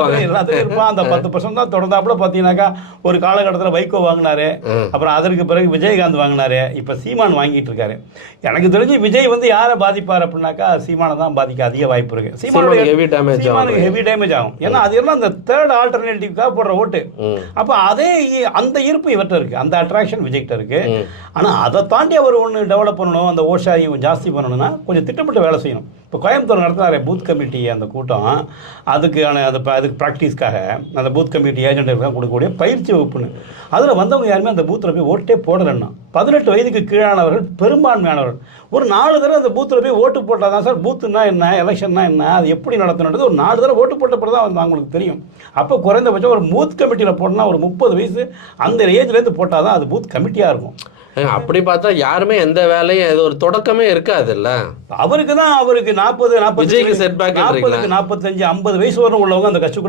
எல்லாத்துக்கும் இருப்பான். அந்த 10% தான் தொடர்ந்தாப்புல பார்த்தீங்கன்னாக்கா ஒரு காலகட்டத்தில் வைகோ வாங்கினாரு, அப்புறம் அதற்கு பிறகு விஜயகாந்த் வாங்கினாரு, இப்போ சீமான் வாங்கிட்டு இருக்காரு. எனக்கு தெரிஞ்சு விஜய் வந்து யாரை பாதிப்பார் அப்படின்னாக்கா சீமானை தான் பாதிக்க அதிக வாய்ப்பு இருக்கு. சீமானுக்கு ஹெவி டேமேஜ் ஆகும். ஏன்னா அது எல்லாம் அந்த தேர்ட் ஆல்டர்னேட்டிவ்காக போடுற ஓட்டு. அப்போ அதே அந்த ஈர்ப்பு இவர்கிட்ட இருக்கு, அந்த அட்ராக்ஷன் விஜய்கிட்ட இருக்கு. ஆனால் அதை தாண்டி அவர் ஒன்று டெவலப் பண்ணணும், அந்த ஓஷாரியும் ஜாஸ்தி பண்ணணும்னா கொஞ்சம் திட்டமிட்டு வேலை செய்யணும். இப்போ கோயம்புத்தூர் நடத்தினாரு பூத் கமிட்டி அந்த கூட்டம், அதுக்கான அதுக்கு ப்ராக்டிஸ்க்காக அந்த பூத் கமிட்டி ஏஜென்ட்டுக்கு கொடுக்கக்கூடிய பயிற்சி வகுப்புன்னு அதில் வந்தவங்க யாருமே அந்த பூத்தில் போய் ஓட்டே போடலைன்னா 18 வயதுக்கு கீழானவர்கள் பெரும்பான்மையானவர்கள் ஒரு 4 தடவை அந்த பூத்தில் போய் ஓட்டு போட்டால் தான் சார் பூத்துன்னா என்ன, எலெக்ஷன்னா என்ன, அது எப்படி நடத்தணுன்றது ஒரு 4 தடவை ஓட்டு போட்ட பிறகு தான் அவங்களுக்கு தெரியும். அப்போ குறைந்தபட்சம் ஒரு பூத் கமிட்டியில் போட்டோம்னா ஒரு 30 வயசு அந்த ஏஜ்லேருந்து போட்டால் தான் அது பூத் கமிட்டியாக இருக்கும். அப்படி பார்த்தா யாருமே எந்த வேலையும் ஏதோ ஒரு தொடக்கமே இருக்காதுல்ல. அவருக்கு 40 விஜய்க்கு செட் பேக் 45 50 வயசு வரும் உள்ளவங்க அந்த கட்சி